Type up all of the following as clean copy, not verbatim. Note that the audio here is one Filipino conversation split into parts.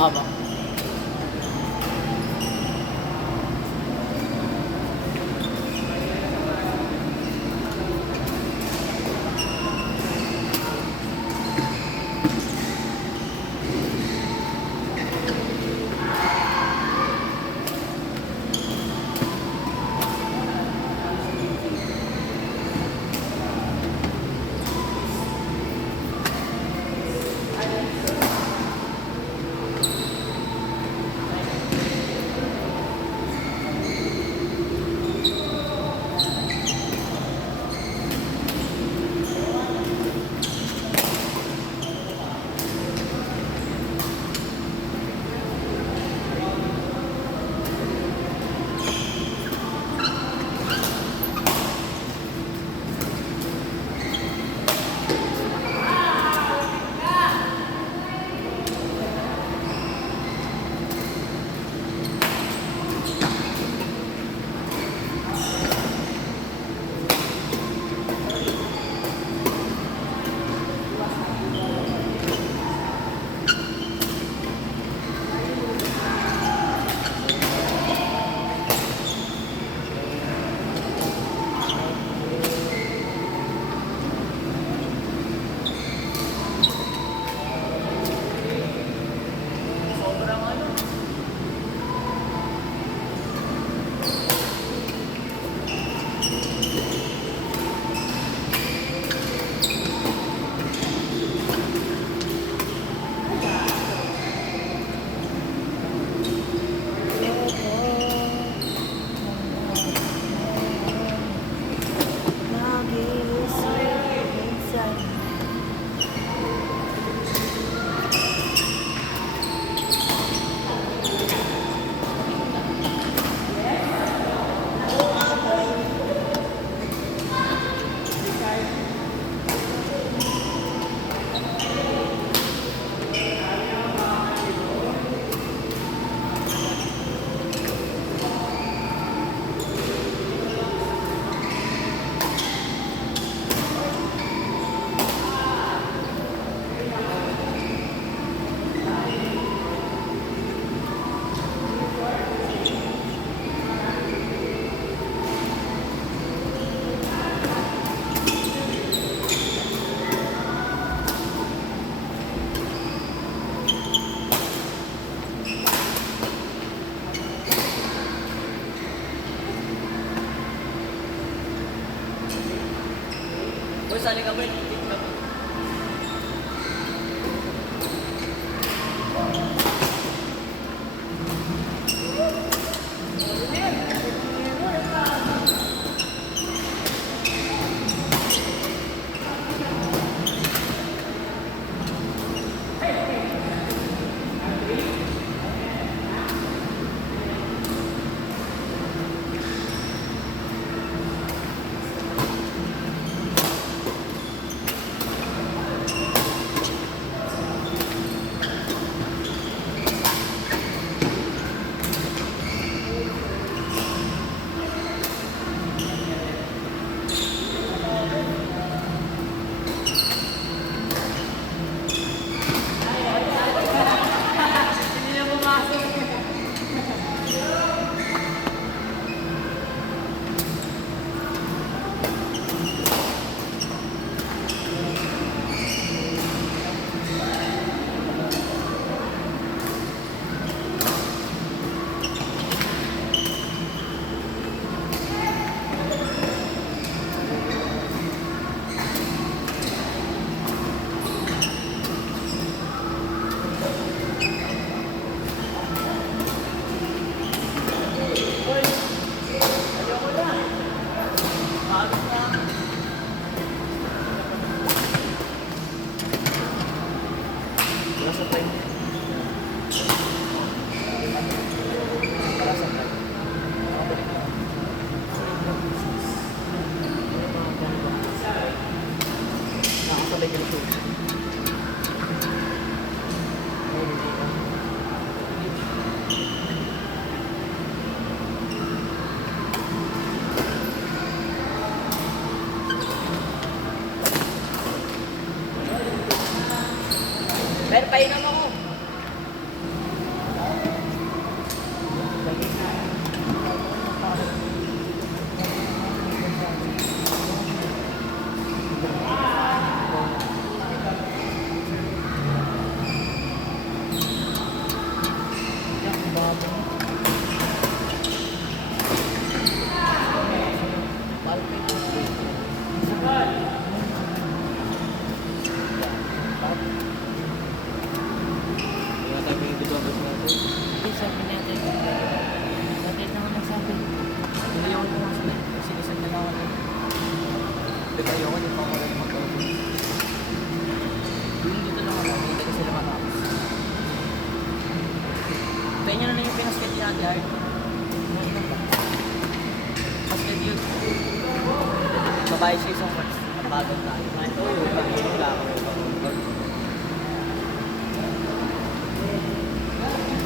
Opo. Boy, sali ka ba? Iikit ka ba? Pero painom ako. Ate Art. Mas good yun. Babae siya isang mas bagal tayo. Ito, wala ako.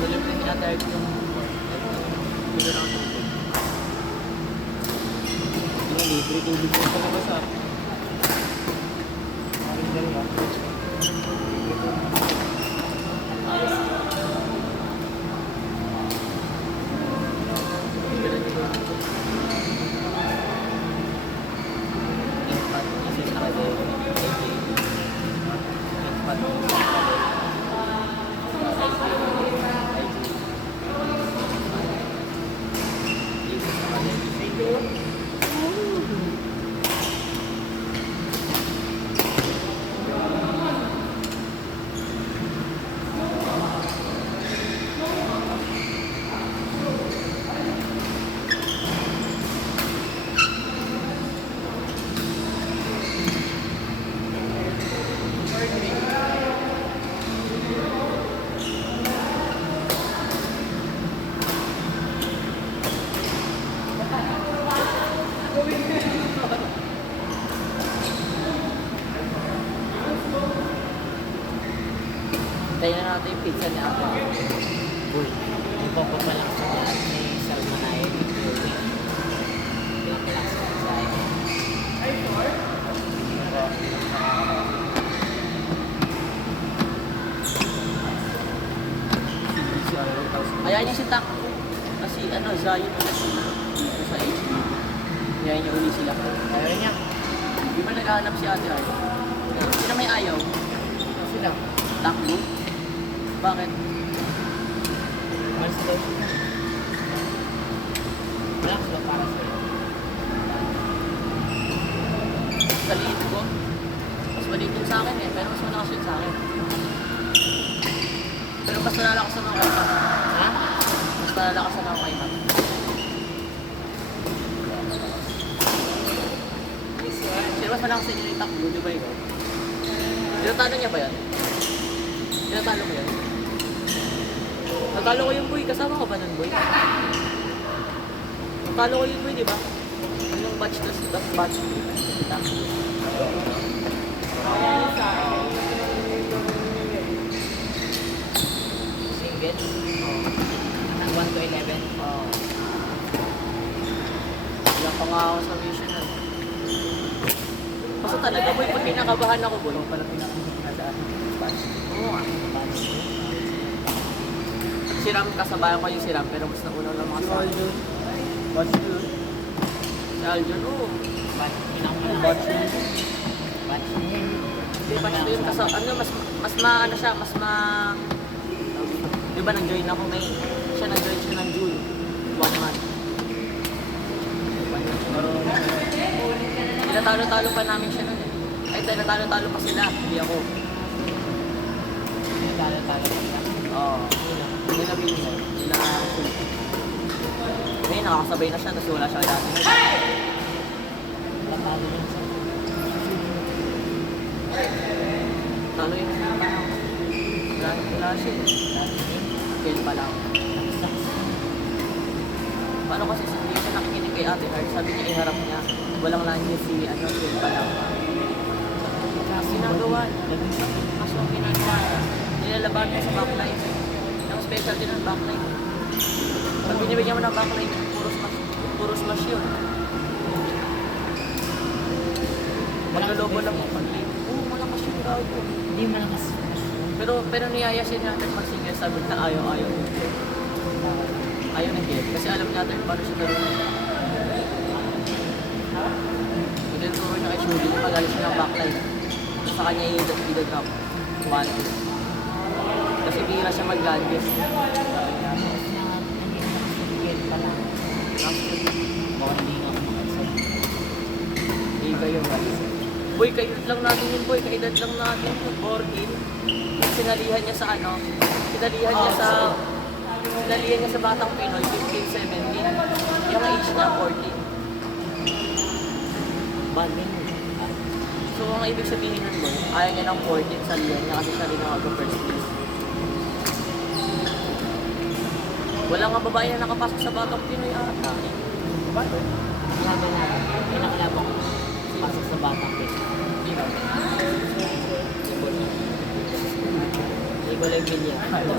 Tuloy ko ni Ate Art yung tuloy na ako. Yung libre, tubig ko sa labas ah. Tayo na natin yung pizza ni Ate. Uy, ito ko pa lang sa lahat ni Salmonay. Ito lang sa Salmonay. Ayan yung si Tak. Kasi ano, Zion ulit sa HB. Ayan niya uli sila. Ayaw niya. Di ba naghahanap si Ate Art? Sino may ayaw? Sila. Takbo? Bakit? Malis daw siya. Relax daw para sa'yo. Sa liit ko. Mas maliit yung sa akin eh, pero mas malakas yun sa akin. Pero mas nalalakasan ako kay Matt. Ha? Mas nalalakasan ako kay Matt. Sino mas malakas sa inyo yung takbo, di ba ikaw? Tinatalo niya ba yan? Tinatalo mo yan? Natalo ko yung boy, kasama ko ba nun boy? Natalo ko yung boy, di ba? Yung batch tas batch. Single. Ng 1 to 11. Oo. Wala pa nga ako sa mission nun. Basta talaga boy, pag kinakabahan ako boy. Ito pala pinakita sa atin. Batch. Oo nga. Batch. Si Ram, kasabayan ko yung si Ram, pero mas nauna lang mga sa akin. Batch yun. Si Aljon, oo. Batch. Pinakita. Batch yun. Batch yun. Hindi, batch yun. Kasi ano, mas maano siya, mas ma... Di ba nag-join ako May? Siya nag-join siya ng June. 1 month. Tinatalo-talo pa namin siya nun eh. Ay, tinatalo-talo pa sila, hindi ako. Talo-talo sila. Oo. Nila Wilson, nila Sulti. Ngayon, nakakasabay na siya, tapos wala siya kay dati. Talo yun sa Talo yung parang... Wala siya eh. Kaya pala ako. Paano kasi hindi siya nakikinig kay Ate Heart, sabi niya iharap niya. Walang lanyo si ano, kaya pala ako. Ginagawa. Kaso ang ginagawa. Nilalaban niya sa backline. Ang special din ng backline. Pag binibigyan mo ng backline, puro smash yun. Maglolobo lang yung pag-lead. Oo, malakas yung crowd. Hindi malakas. Pero niyaya siya natin mag-single, sabi na ayaw. Ayaw na get. Kasi alam natin paano siya tarungan. Tinuturo niya kay Shudi, magalit siya ng backline. Sa kanya i-drop. 1, 2. Kasi bihira siya mag-landis. Iba yung guys. Boy, kaedad lang natin yun, boy. Kaedad lang natin yun. 14. Sinalihan niya sa ano? Sinalihan niya sa Batang Pinoy, 15, 17. Yung age niya, 14. Banding. So, ang ibig sabihin nun, boy, ayaw niya ng 14 sa liyan niya kasi siya rin ang first place. Wala nga babae na nakapasok sa Batang Pinoy ata. Bato. Laban natin. Pinakalaban ko. Pasok sa batang pit. Sino? Nicolay Villa. Kala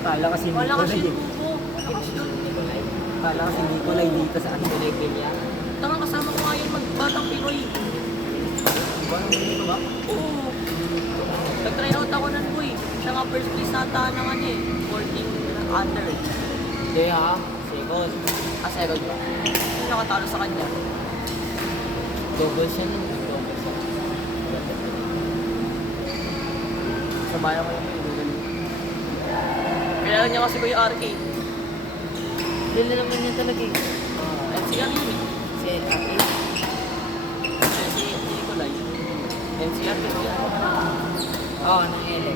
kala kasi Wala kasi Nicolay. lubo. Malakas yun. Nicolay. Kala kasi Nicolay dito sa ano. Nicolay Villa. Tara, kasama ko nga yun mag-Batang Pinoy. Parang dito ba? Oo. Nag-try out ako nun, boy. Siya nga first place nata ng ano eh. 14 under. Hindi ha. Second. Ah, second ba? Sino nakatalo sa kanya? Double siya nun. Double siya. Sabayan ko yung kailangan niya kasi ko yung RK. Dili naman niya talaga eh. NCR yun eh. Si Aki. Si Nicolay. NCR yun yan. Oo, nang elek.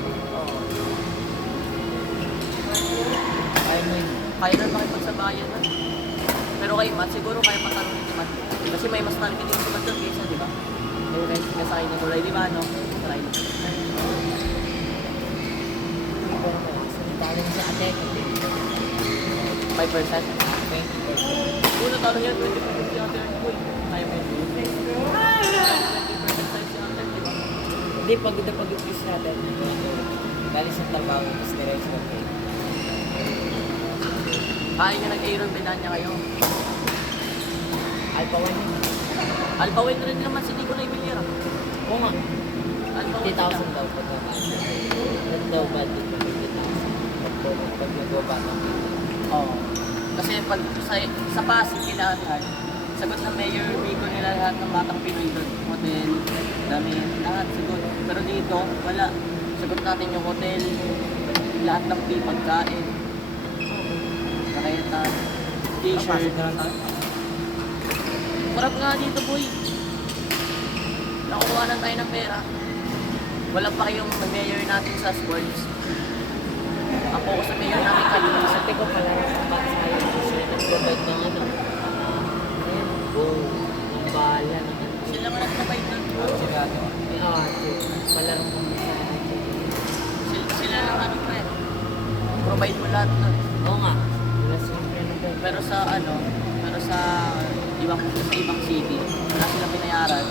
Kaya mo yun. Kaya na makipagsabayan na. Pero kay Matt, siguro kaya patalunin ni Matt. Kasi may mas talent din si Matt doon kaysa, di ba? Yung sinasakay ni Nicolay, di ba, no? Try mo. Talent si ate. 5%. 20%. Una talo niya, 20% si Ate Boy. Kaya mo yun. 20% tayo si Ate, di ba? Hindi, pagod na pag-upis natin. Dali sa trabaho, tapos nirex ko kayo. Kaya nga nag-Aaron Benanya kayo. Alpha 1 yun. Alpha win rin naman si Nicolay Villar. Oo nga. Alpha win 50,000 daw po ito. Ano daw ba dito? 50,000. Pag nag-go-back ang Oo. Kasi pag sa Pasig, kailangan sagot ng Mayor Vico nila lahat ng Batang Pinoy doon. Hotel, dami, lahat sagot. Pero dito, wala. Sagot natin yung hotel, lahat ng fee, pagkain, nakayata, t-shirt. Pasok na lang tayo. Marap nga dito, boy. Nakukuha lang tayo ng pera. Wala pa kayong mayor natin sa sports. Ang focus sa mayor namin kalinisan. Sabi ko pala sa bansa yun. Sila nag-provide ng ano. Ayan, go. Ang bahala ng ano. Sila nga nag-provide nun. Sigado. May ate. Palarong kong sa ate. Sila lang ano pa eh. Provide mo lahat nun. Oo nga. Wala siyempre na doon. Pero sa ibang city, wala silang pinayaran.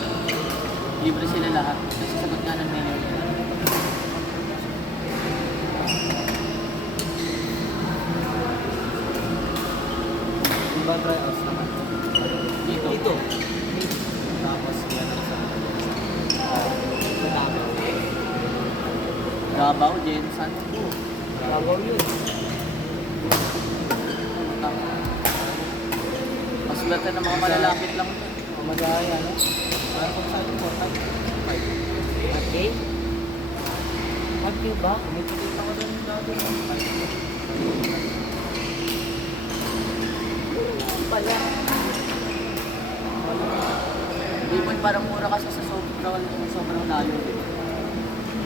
Libre sila lahat. Kasi sagot nga ng mayor nila. Yung ba try outs naman? Dito. Dito. Tapos yan ang sa Sa dami. Davao, Jensan. Babaw yun. Mas swerte ng mga malalapit lang. Magaya, no? Parang kung saan yung 4-5. Okay? Happy ba? Umitikita ko doon dati. Pala. Hindi mo parang mura kasi sa sobrang layo.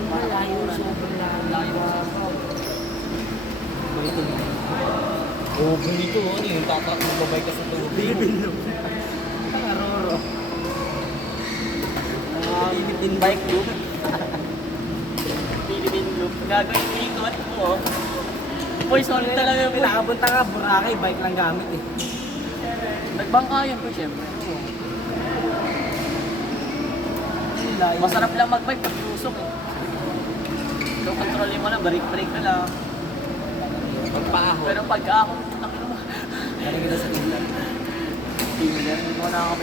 Malayo, sobrang layo. Ganito mo. Oo, ganito mo. Yung magbabay ka sa tubig. Karoro. Philippine bike loop. Philippine loop. Gagawin mo yung ikot mo. Boy, solid talaga yung Pinakapunta ka, Boracay, bike lang gamit eh. Nagbangka yun po, syempre. Layo. Masarap lang mag-bike pag lusok eh. So, kontrolin mo lang, brake na lang. Pagpaahon. Pero pag ako, takin mo. Galing kita sa tinglan. Hindi mo na ako.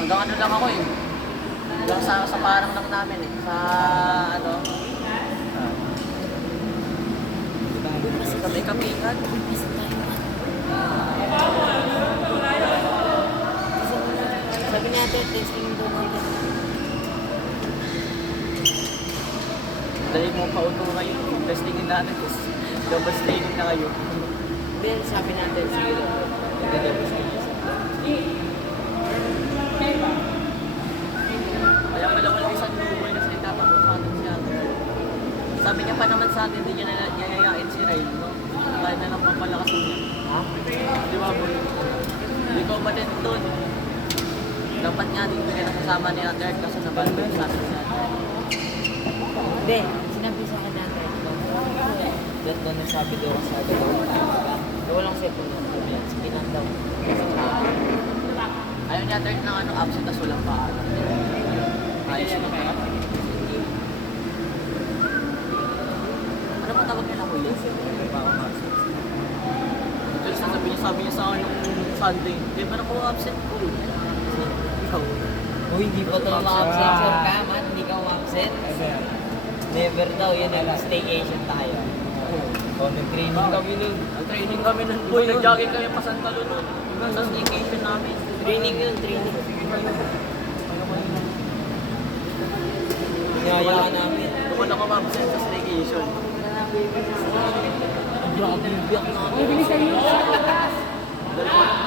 Hanggang ano lang ako eh. Hanggang sa parang lang namin eh. Sa ano, kami-kamihan. Sabi natin, testing yung buhay na. Dali mo pa uto ngayon. Testingin natin. Double training na kayo. Then, sabi natin, sige lang. Nagdadabos ko na sa Kaya malawal ko sa Nuboy kasi tatapos sa atin siya. Sabi niya pa naman sa atin, hindi niya yayayain si Ray. No? Kaya na lang papalakas niya. Ha? Di ba, boy? Hindi ko din doon. Dapat nga din ka nakasama ni Ate Art kasi nabalabay sa atin siya. Hindi, sinabi sa akin natin. That na nasabi daw sa agad ako. Walang cellphone na sabi yan. Sige lang daw. Ayaw niya turn ng ano, absent tas walang paalam. Ayos mo. Ano ba tawag nila kuya? Tapos sabi niya sa akin nung Sunday, di ba na ko absent ko? Ikaw. Uy, hindi pa ito ma-absent. Sure ka, man. Hindi ka ma-absent. Never daw. Yan ang staycation tayo. Nag-training kami nun. Nag-training kami nun, boy. Nag-jogging kami pa San Talo nun. Sa staycation namin. Training yun, training. Niyaya namin. Kung wala ka ma-absent sa staycation. Grabe yung biyak namin. Dalawa lang